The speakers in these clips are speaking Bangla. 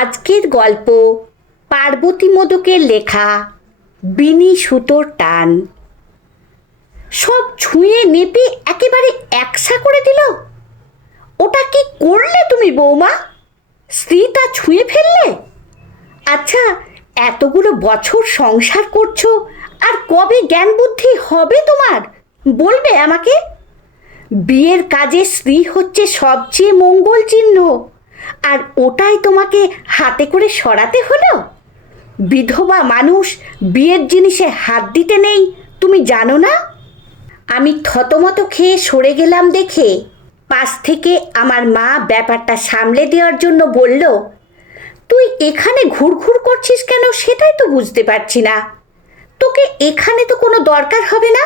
আজকের গল্প পার্বতী মোদকের লেখা বিনি সুতোর টান। সব ছুঁয়ে নেপে একেবারে একসা করে দিল। ওটা কি করলে তুমি বৌমা? স্ত্রীটা ছুঁয়ে ফেললে? আচ্ছা, এতগুলো বছর সংসার করছো, আর কবে জ্ঞান বুদ্ধি হবে তোমার বলবে আমাকে? বিয়ের কাজে স্ত্রী হচ্ছে সবচেয়ে মঙ্গল চিহ্ন, আর ওটাই তোমাকে হাতে করে সরাতে হলো? বিধবা মানুষ বিয়ের জিনিসে হাত দিতে নেই, তুমি জানো না? আমি থতমত খেয়ে সরে গেলাম দেখে পাশ থেকে আমার মা ব্যাপারটা সামলে দেওয়ার জন্য বলল, তুই এখানে ঘুরঘুর করছিস কেন সেটাই তো বুঝতে পারছি না। তোকে এখানে তো কোনো দরকার হবে না।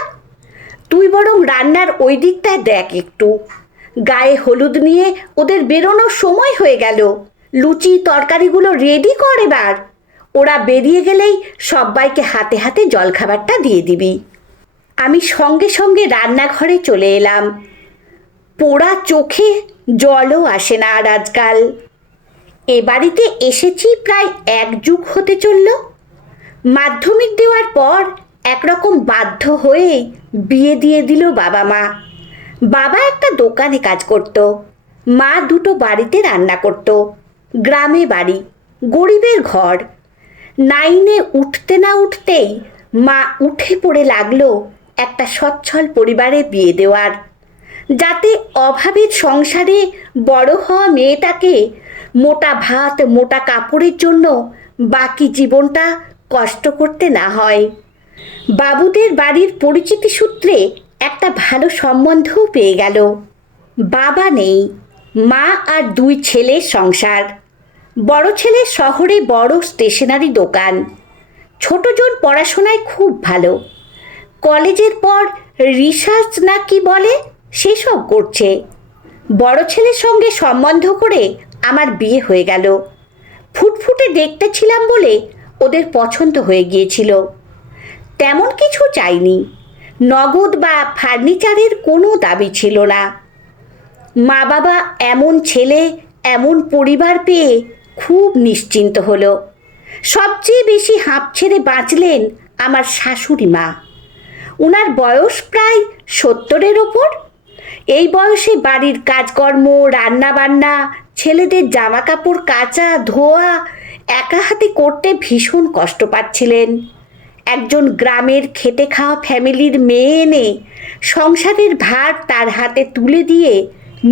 তুই বরং রান্নার ওই দিকটায় দেখ একটু। গায়ে হলুদ নিয়ে ওদের বেরোনোর সময় হয়ে গেল। লুচি তরকারিগুলো রেডি কর এবার। ওরা বেরিয়ে গেলেই সবাইকে হাতে হাতে জলখাবারটা দিয়ে দিবি। আমি সঙ্গে সঙ্গে রান্নাঘরে চলে এলাম। পোড়া চোখে জলও আসে না আর আজকাল। এ বাড়িতে এসেছি প্রায় 1 যুগ হতে চলল। মাধ্যমিক দেওয়ার পর একরকম বাধ্য হয়ে বিয়ে দিয়ে দিল বাবা মা। বাবা একটা দোকানে কাজ করত, মা দুটো বাড়িতে রান্না করত। গ্রামে বাড়ি, গরিবের ঘর। 9-এ উঠতে না উঠতেই মা উঠে পড়ে লাগলো একটা সচ্ছল পরিবারে বিয়ে দেওয়ার, যাতে অভাবের সংসারে বড় হওয়া মেয়েটাকে মোটা ভাত মোটা কাপড়ের জন্য বাকি জীবনটা কষ্ট করতে না হয়। বাবুদের বাড়ির পরিচিতি সূত্রে একটা ভালো সম্বন্ধও পেয়ে গেল। বাবা নেই, মা আর 2 ছেলের সংসার। বড় ছেলে শহরে বড় স্টেশনারি দোকান। ছোটজন পড়াশোনায় খুব ভালো, কলেজের পর রিসার্চ না কি বলে সেসব করছে। বড় ছেলের সঙ্গে সম্বন্ধ করে আমার বিয়ে হয়ে গেল। ফুটফুটে দেখতে ছিলাম বলে ওদের পছন্দ হয়ে গিয়েছিল। তেমন কিছু চাইনি, নগদ বা ফার্নিচারের কোনো দাবি ছিল না। মা বাবা এমন ছেলে এমন পরিবার পেয়ে খুব নিশ্চিন্ত হলো। সবচেয়ে বেশি হাঁপ ছেড়ে বাঁচলেন আমার শাশুড়ি মা। ওনার বয়স প্রায় 70-এর ওপর। এই বয়সে বাড়ির কাজকর্ম, রান্না বান্না, ছেলেদের জামা কাপড় কাচা ধোয়া একা হাতে করতে ভীষণ কষ্ট পাচ্ছিলেন। একজন গ্রামের খেটে খাওয়া ফ্যামিলির মেয়ে এনে সংসারের ভার তার হাতে তুলে দিয়ে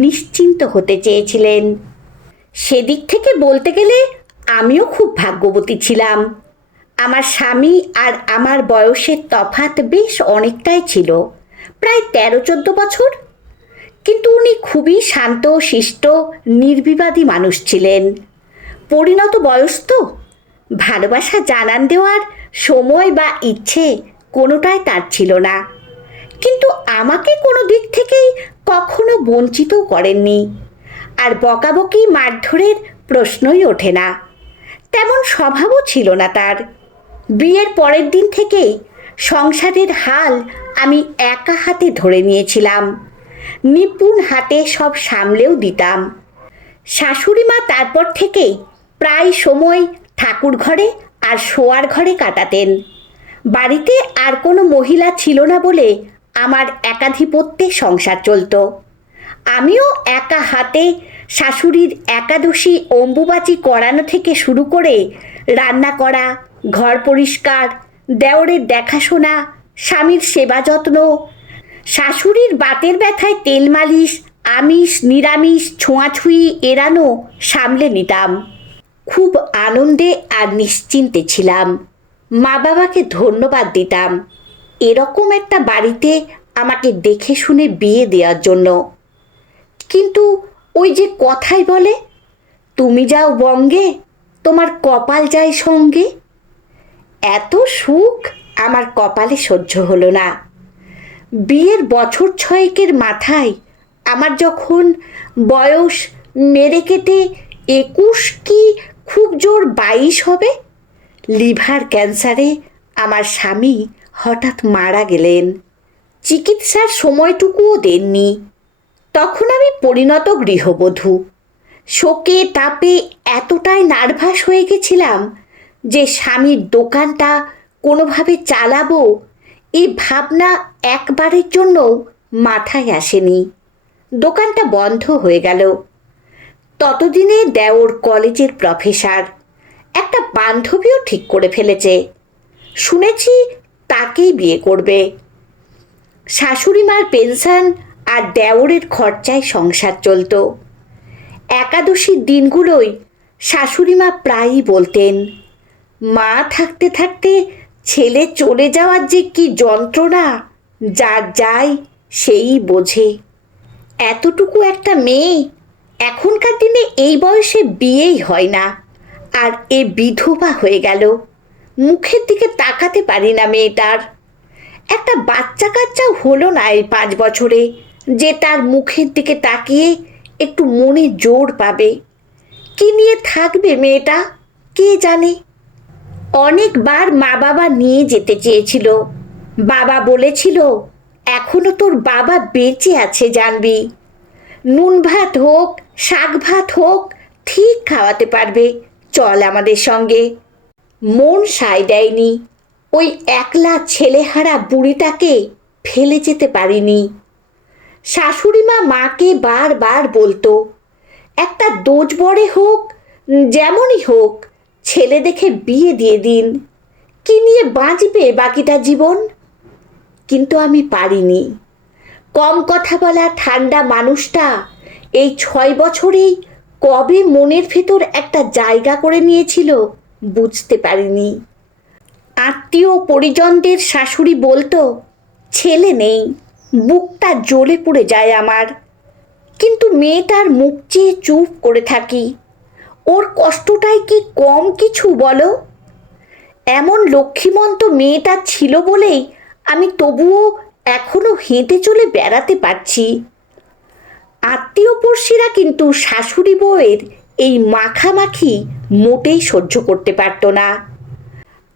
নিশ্চিন্ত হতে চেয়েছিলেন। সেদিক থেকে বলতে গেলে আমিও খুব ভাগ্যবতী ছিলাম। আমার স্বামী আর আমার বয়সের তফাৎ বেশ অনেকটাই ছিল, প্রায় 13-14 বছর। কিন্তু উনি খুবই শান্ত শিষ্ট নির্বিবাদী মানুষ ছিলেন। পরিণত বয়স তো, ভালোবাসা জানান দেওয়ার সময় বা ইচ্ছে কোনোটাই তার ছিল না। কিন্তু আমাকে কোনো দিক থেকেই কখনো বঞ্চিতও করেননি। আর বকাবকি মারধরের প্রশ্নই ওঠে না, তেমন স্বভাবও ছিল না তার। বিয়ের পরের দিন থেকেই সংসারের হাল আমি একা হাতে ধরে নিয়েছিলাম। নিপুণ হাতে সব সামলেও দিতাম। শাশুড়ি মা তারপর থেকেই প্রায় সময় ঠাকুর ঘরে আর শোয়ার ঘরে কাটাতেন। বাড়িতে আর কোনো মহিলা ছিল না বলে আমার একাধিপত্যে সংসার চলত। আমিও একা হাতে শাশুড়ির একাদশী অম্বুবাচী করানো থেকে শুরু করে রান্না করা, ঘর পরিষ্কার, দেওরের দেখাশোনা, স্বামীর সেবা যত্ন, শাশুড়ির বাতের ব্যথায় তেল মালিশ, আমিষ নিরামিষ ছোঁয়াছুঁয়ি এড়ানো সামলে নিতাম। খুব আনন্দে আর নিশ্চিন্তে ছিলাম। মা বাবাকে ধন্যবাদ দিতাম এরকম একটা বাড়িতে আমাকে দেখে শুনে বিয়ে দেওয়ার জন্য। কিন্তু ওই যে কথাই বলে, তুমি যাও বঙ্গে তোমার কপাল যায় সঙ্গে। এত সুখ আমার কপালে সহ্য হলো না। বিয়ের বছর 6-এর মাথায় আমার যখন বয়স মেরে কেটে 21 কি খুব জোর 22 হবে, লিভার ক্যান্সারে আমার স্বামী হঠাৎ মারা গেলেন। চিকিৎসার সময়টুকুও দেননি। তখন আমি পরিণত গৃহবধূ। শোকে তাপে এতটাই নার্ভাস হয়ে গেছিলাম যে স্বামীর দোকানটা কোনোভাবে চালাবো এই ভাবনা একবারের জন্য মাথায় আসেনি। দোকানটা বন্ধ হয়ে গেল। ততদিনে দেওর কলেজের প্রফেসর, একটা বান্ধবীও ঠিক করে ফেলেছে। শুনেছি তাকেই বিয়ে করবে। শাশুড়ি মার পেনশন আর দেওরের খরচায় সংসার চলত। একাদশীর দিনগুলোই শাশুড়ি মা প্রায়ই বলতেন, মা থাকতে থাকতে ছেলে চলে যাওয়ার যে কি যন্ত্রণা যার যায় সেই বোঝে। এতটুকু একটা মেয়ে, এখনকার দিনে এই বয়সে বিয়েই হয় না, আর এ বিধবা হয়ে গেল। মুখের দিকে তাকাতে পারি না মেয়েটার। একটা বাচ্চা কাচ্চাও হলো না এই 5 বছরে যে তার মুখের দিকে তাকিয়ে একটু মনে জোর পাবে। কি নিয়ে থাকবে মেয়েটা কে জানে। অনেকবার মা বাবা নিয়ে যেতে চেয়েছিল। বাবা বলেছিল, এখনো তোর বাবা বেঁচে আছে জানবি, নুন ভাত হোক শাক ভাত হোক ঠিক খাওয়াতে পারবে, চল আমাদের সঙ্গে। মন সায় দেয়নি। ওই একলা ছেলেহারা বুড়িটাকে ফেলে যেতে পারিনি। শাশুড়ি মা মাকে বারবার বলতো, একটা দোজবরে হোক যেমনই হোক ছেলে দেখে বিয়ে দিয়ে দিন, কি নিয়ে বাঁচবে বাকিটা জীবন। কিন্তু আমি পারিনি। কম কথা বলা ঠান্ডা মানুষটা এই 6 বছরেই কবে মনের ভেতর একটা জায়গা করে নিয়েছিল বুঝতে পারিনি। আত্মীয় পরিজনদের শাশুড়ি বলতো, ছেলে নেই, বুকটা জ্বলে পড়ে যায় আমার। কিন্তু মেয়েটার মুখ চেয়ে চুপ করে থাকি। ওর কষ্টটাই কি কম কিছু বলো? এমন লক্ষ্মীমন্ত মেয়েটা ছিল বলেই আমি তবুও এখনো হেঁটে চলে বেড়াতে পারছি। আত্মীয় পড়শিরা কিন্তু শাশুড়ি বউয়ের এই মাখামাখি মোটেই সহ্য করতে পারত না।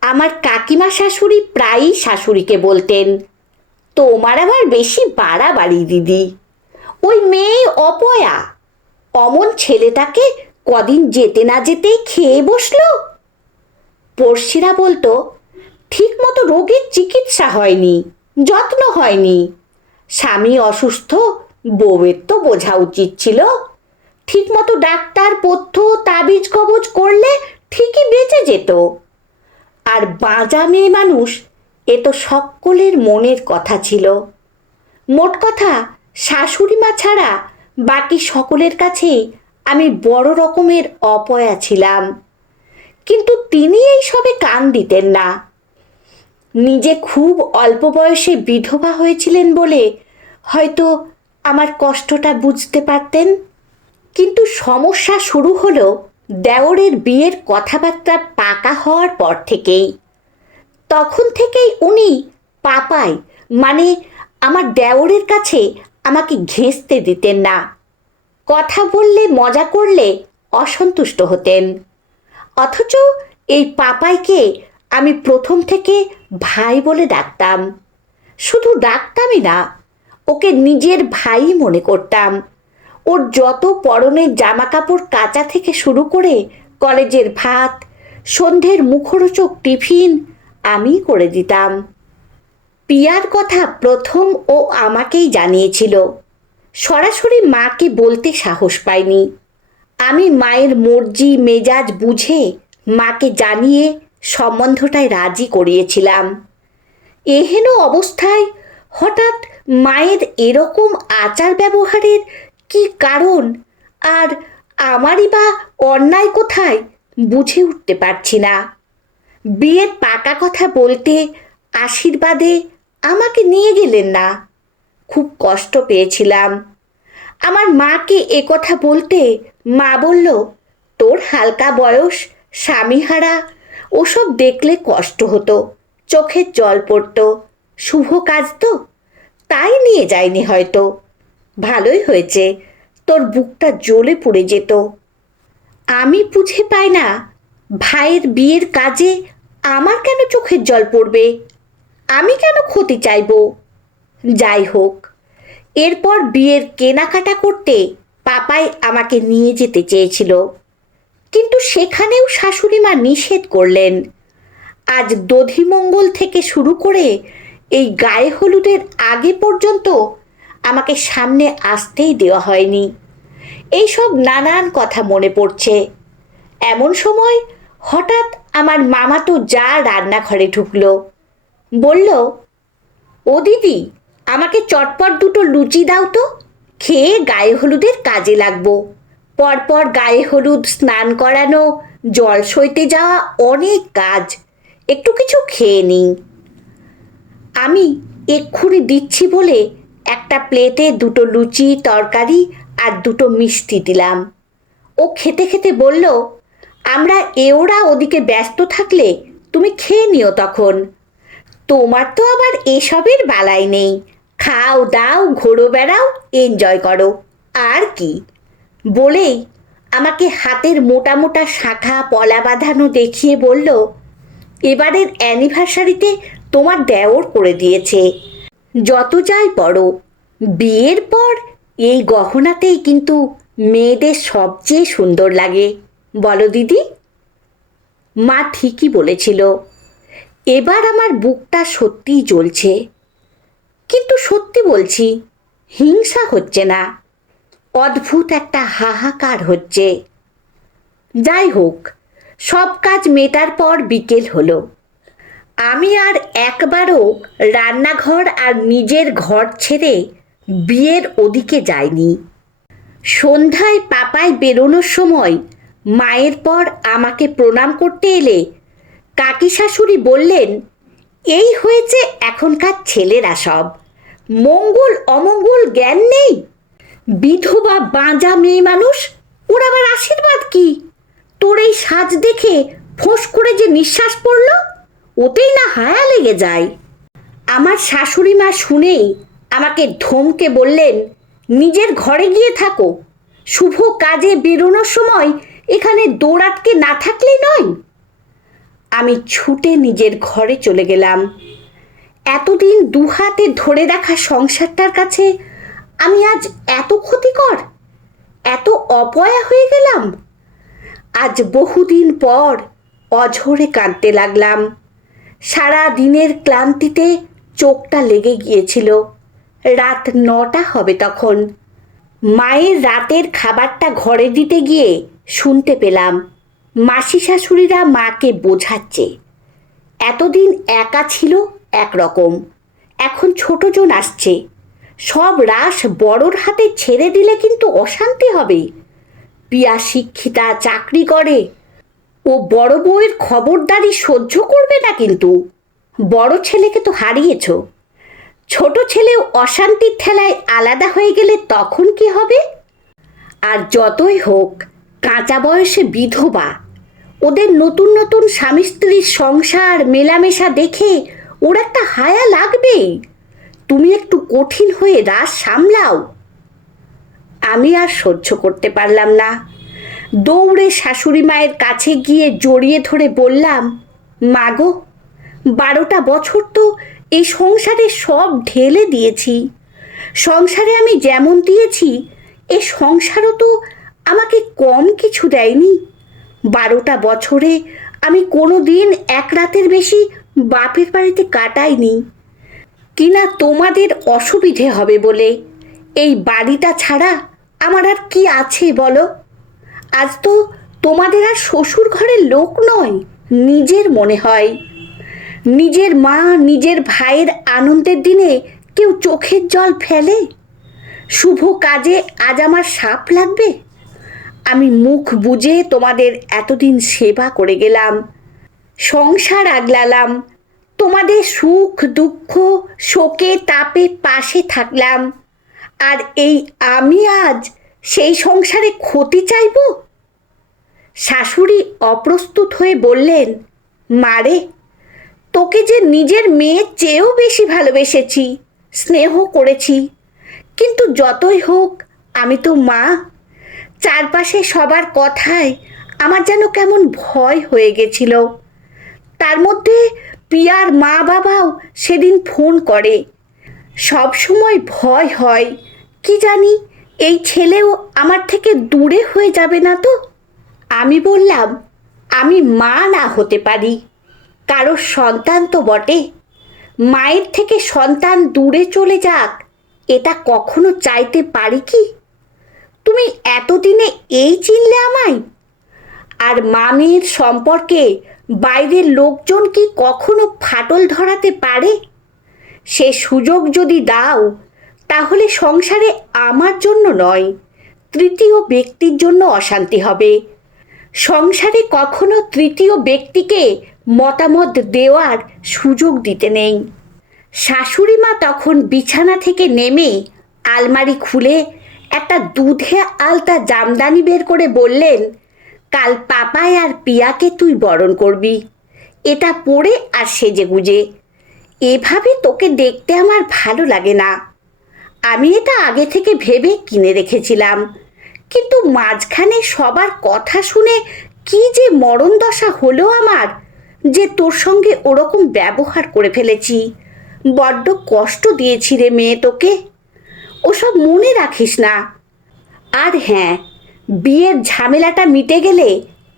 আমার কাকিমা শাশুড়ি প্রায়ই শাশুড়িকে বলতেন, তোমার আবার বেশি বাড়াবাড়ি দিদি, ওই মেয়ে অপয়া, অমন ছেলেটাকে কদিন যেতে না যেতেই খেয়ে বসলো। পড়শিরা বলতো, ঠিক মতো রোগীর চিকিৎসা হয়নি, যত্ন হয়নি, স্বামী অসুস্থ, বউয়ের তো বোঝা উচিত ছিল, ঠিক মতো ডাক্তার পথ্য তাবিজ কবজ করলে ঠিকই বেঁচে যেত। আর বাঁজা মেয়ে মানুষ, এ তো সকলের মনের কথা ছিল। মোট কথা শাশুড়ি মা ছাড়া বাকি সকলের কাছেই আমি বড় রকমের অপয়া ছিলাম। কিন্তু তিনি এই সবে কান দিতেন না। নিজে খুব অল্প বয়সে বিধবা হয়েছিলেন বলে হয়তো আমার কষ্টটা বুঝতে পারতেন। কিন্তু সমস্যা শুরু হলো দেওরের বিয়ের কথাবার্তা পাকা হওয়ার পর থেকেই। তখন থেকেই উনি পাপাই, মানে আমার দেওরের কাছে আমাকে ঘেঁষতে দিতেন না। কথা বললে মজা করলে অসন্তুষ্ট হতেন। অথচ এই পাপাইকে আমি প্রথম থেকে ভাই বলে ডাকতাম। শুধু ডাকতামই না, ওকে নিজের ভাই মনে করতাম। ওর যত পরনের জামা কাপড় কাচা থেকে শুরু করে কলেজের ভাত, সন্ধ্যের মুখরোচক টিফিন আমি করে দিতাম। পিয়ার কথা প্রথম ও আমাকেই জানিয়েছিল। সরাসরি মাকে বলতে সাহস পাইনি। আমি মায়ের মর্জি মেজাজ বুঝে মাকে জানিয়ে সম্বন্ধটায় রাজি করিয়েছিলাম। এহেন অবস্থায় হঠাৎ মায়ের এরকম আচার ব্যবহারের কি কারণ, আর আমারই বা অন্যায় কোথায় বুঝে উঠতে পারছি না। বিয়ের পাকা কথা বলতে আশীর্বাদে আমাকে নিয়ে গেলেন না। খুব কষ্ট পেয়েছিলাম। আমার মাকে এ কথা বলতে মা বলল, তোর হালকা বয়স, স্বামীহারা, ওসব দেখলে কষ্ট হতো, চোখের জল পড়তো, শুভ কাজ তো, তাই নিয়ে যায়নি হয়তো। ভালোই হয়েছে, তোর বুকটা জ্বলে পড়ে যেত। আমি বুঝে পাই না ভাইয়ের বিয়ের কাজে আমার কেন চোখের জল পড়বে, আমি কেন ক্ষতি চাইব। যাই হোক, এরপর বিয়ের কেনাকাটা করতে পাপাই আমাকে নিয়ে যেতে চেয়েছিল, কিন্তু সেখানেও শাশুড়ি মা নিষেধ করলেন। আজ দধিমঙ্গল থেকে শুরু করে এই গায়ে হলুদের আগে পর্যন্ত আমাকে সামনে আসতেই দেওয়া হয়নি। এইসব নানান কথা মনে পড়ছে। এমন সময় হঠাৎ আমার মামাতো যা রান্নাঘরে ঢুকলো, বলল, ও দিদি, আমাকে চটপট দুটো লুচি দাও তো, খেয়ে গায়ে হলুদের কাজে লাগবো। পরপর গায়ে হলুদ, স্নান করানো, জল সইতে যাওয়া, অনেক কাজ, একটু কিছু খেয়ে নিই। আমি এক্ষুনি দিচ্ছি বলে একটা প্লেটে দুটো লুচি, তরকারি আর দুটো মিষ্টি দিলাম। ও খেতে খেতে বলল, আমরা ওরা ওদিকে ব্যস্ত থাকলে তুমি খেয়ে নিও তখন। তোমার তো আবার এসবের বালাই নেই, খাও দাও, ঘোরো বেড়াও, এনজয় করো, আর কি। বলেই আমাকে হাতের মোটা মোটা শাঁখা পলা বাঁধানো দেখিয়ে বলল, এবারের অ্যানিভার্সারিতে তোমার দেওর করে দিয়েছে, যত যাই পড়ো, বিয়ের পর এই গহনাতেই কিন্তু মেয়েদের সবচেয়ে সুন্দর লাগে, বলো দিদি। মা ঠিকই বলেছিল। এবার আমার বুকটা সত্যিই জ্বলছে, কিন্তু সত্যি বলছি, হিংসা হচ্ছে না, অদ্ভুত একটা হাহাকার হচ্ছে। যাই হোক, সব কাজ মেটার পর বিকেল হলো। আমি আর একবারও রান্নাঘর আর নিজের ঘর ছেড়ে বিয়ের ওদিকে যাইনি। সন্ধ্যায় পাপাই বেরোনোর সময় মায়ের পর আমাকে প্রণাম করতে এলে কাকি শাশুড়ি বললেন, এই হয়েছে এখনকার ছেলেরা সব, মঙ্গল অমঙ্গল জ্ঞান নেই, বিধবা বাঁজা মেয়ে মানুষ, ওর আবার আশীর্বাদ কি? তোর এই সাজ দেখে ফোঁস করে যে নিঃশ্বাস পড়ল, ওতেই না হায়া লেগে যায়। আমার শাশুড়ি মা শুনেই আমাকে ধমকে বললেন, নিজের ঘরে গিয়ে থাকো, শুভ কাজে বেরোনোর সময় এখানে দৌড়াটকে না থাকলে নয়। আমি ছুটে নিজের ঘরে চলে গেলাম। এতদিন দুহাতে ধরে রাখা সংসারটার কাছে আমি আজ এত ক্ষতিকর, এত অপয়া হয়ে গেলাম। আজ বহুদিন পর অঝরে কাঁদতে লাগলাম। সারা দিনের ক্লান্তিতে চোখটা লেগে গিয়েছিল। রাত 9টা হবে তখন। মায়ের রাতের খাবারটা ঘরে দিতে গিয়ে শুনতে পেলাম মাসি শাশুড়িরা মাকে বোঝাচ্ছে, এতদিন একা ছিল একরকম, এখন ছোটজন আসছে, সব রাস বড়োর হাতে ছেড়ে দিলে কিন্তু অশান্তি হবে। পিয়া শিক্ষিতা, চাকরি করে, ও বড় বউয়ের খবরদারি সহ্য করবে না কিন্তু। বড় ছেলেকে তো হারিয়েছ, ছোট ছেলেও অশান্তির ঠেলায় আলাদা হয়ে গেলে তখন কি হবে? আর যতই হোক কাঁচা বয়সে বিধবা, ওদের নতুন নতুন স্বামী স্ত্রীর সংসার মেলামেশা দেখে ওর একটা হায়া লাগবেই। তুমি একটু কঠিন হয়ে রাস সামলাও। আমি আর সহ্য করতে পারলাম না। দৌড়ে শাশুড়ি মায়ের কাছে গিয়ে জড়িয়ে ধরে বললাম, মাগো, 12টা বছর তো এই সংসারে সব ঢেলে দিয়েছি। সংসারে আমি যেমন দিয়েছি এ সংসারও তো আমাকে কম কিছু দেয়নি। 12টা বছরে আমি কোনো দিন এক রাতের বেশি বাপের বাড়িতে কাটাইনি, কিনা তোমাদের অসুবিধে হবে বলে। এই বাড়িটা ছাড়া আমার আর কি আছে বলো? আজ তো তোমাদের আর শ্বশুর ঘরের লোক নয়, নিজের মনে হয়। নিজের মা, নিজের ভাইয়ের আনন্দের দিনে কেউ চোখের জল ফেলে? শুভ কাজে আজ আমার শাপ লাগবে? আমি মুখ বুজে তোমাদের এতদিন সেবা করে গেলাম, সংসার আগলালাম, তোমাদের সুখ দুঃখ শোকে তাপে পাশে থাকলাম, আর এই আমি আজ সেই সংসারে ক্ষতি চাইব? শাশুড়ি অপ্রস্তুত হয়ে বললেন, মারে, তোকে যে নিজের মেয়ের চেয়েও বেশি ভালোবেসেছি, স্নেহ করেছি, কিন্তু যতই হোক আমি তো মা। চারপাশে সবার কথায় আমার যেন কেমন ভয় হয়ে গেছিল। তার মধ্যে পিয়ার মা বাবাও সেদিন ফোন করে। সব সময় ভয় হয়, কি জানি এই ছেলেও আমার থেকে দূরে হয়ে যাবে না তো? আমি বললাম, আমি মা না হতে পারি, কারোর সন্তান তো বটে। মায়ের থেকে সন্তান দূরে চলে যাক, এটা কখনো চাইতে পারি কি? তুমি এতদিনে এই চিনলে আমায়? আর মা মেয়ের সম্পর্কে বাইরের লোকজন কি কখনো ফাটল ধরাতে পারে? সে সুযোগ যদি দাও, তাহলে সংসারে আমার জন্য নয়, তৃতীয় ব্যক্তির জন্য অশান্তি হবে। সংসারে কখনো তৃতীয় ব্যক্তিকে মতামত দেওয়ার সুযোগ দিতে নেই। শাশুড়ি মা তখন বিছানা থেকে নেমে আলমারি খুলে একটা দুধে আলতা জামদানি বের করে বললেন, কাল পাপায় আর পিয়াকে তুই বরণ করবি, এটা পরে আর সেজে গুজে। এভাবে তোকে দেখতে আমার ভালো লাগে না। আমি এটা আগে থেকে ভেবে কিনে রেখেছিলাম, কিন্তু মাঝখানে সবার কথা শুনে কি যে মরণ দশা হলো আমার, যে তোর সঙ্গে ওরকম ব্যবহার করে ফেলেছি। বড্ড কষ্ট দিয়েছি রে মেয়ে তোকে। ওসব মনে রাখিস না। আর হ্যাঁ, বিয়ের ঝামেলাটা মিটে গেলে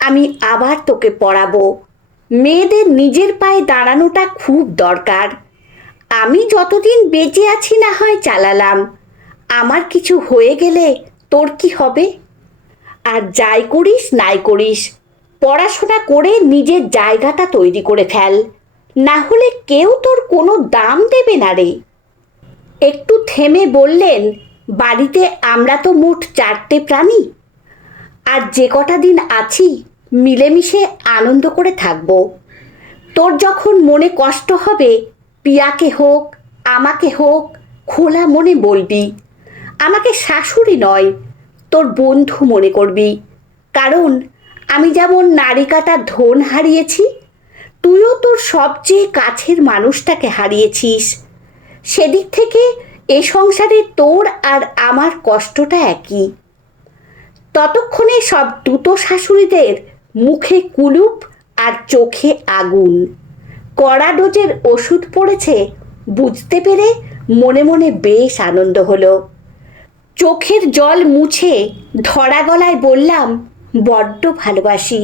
আমি আবার তোকে পড়াবো। মেয়েদের নিজের পায়ে দাঁড়ানোটা খুব দরকার। আমি যতদিন বেঁচে আছি না হয় চালালাম, আমার কিছু হয়ে গেলে তোর কি হবে? আর যাই করিস নাই করিস, পড়াশোনা করে নিজের জায়গাটা তৈরি করে ফেল, না হলে কেউ তোর কোনো দাম দেবে না রে। একটু থেমে বললেন, বাড়িতে আমরা তো মোট 4টে প্রাণী, আর যে কটা দিন আছি মিলেমিশে আনন্দ করে থাকব। তোর যখন মনে কষ্ট হবে, পিয়াকে হোক আমাকে হোক, খোলা মনে বলবি। আমাকে শাশুড়ি নয়, তোর বন্ধু মনে করবি। কারণ আমি যেমন নারিকাটার ধন হারিয়েছি, তুইও তোর সবচেয়ে কাছের মানুষটাকে হারিয়েছিস। সেদিক থেকে এ সংসারে তোর আর আমার কষ্টটা একই। ততক্ষণে সব দুটো শাশুড়িদের মুখে কুলুপ আর চোখে আগুন। কড়া ডোজের ওষুধ পড়েছে বুঝতে পেরে মনে মনে বেশ আনন্দ হলো। চোখের জল মুছে ধরা গলায় বললাম, বড্ড ভালোবাসি।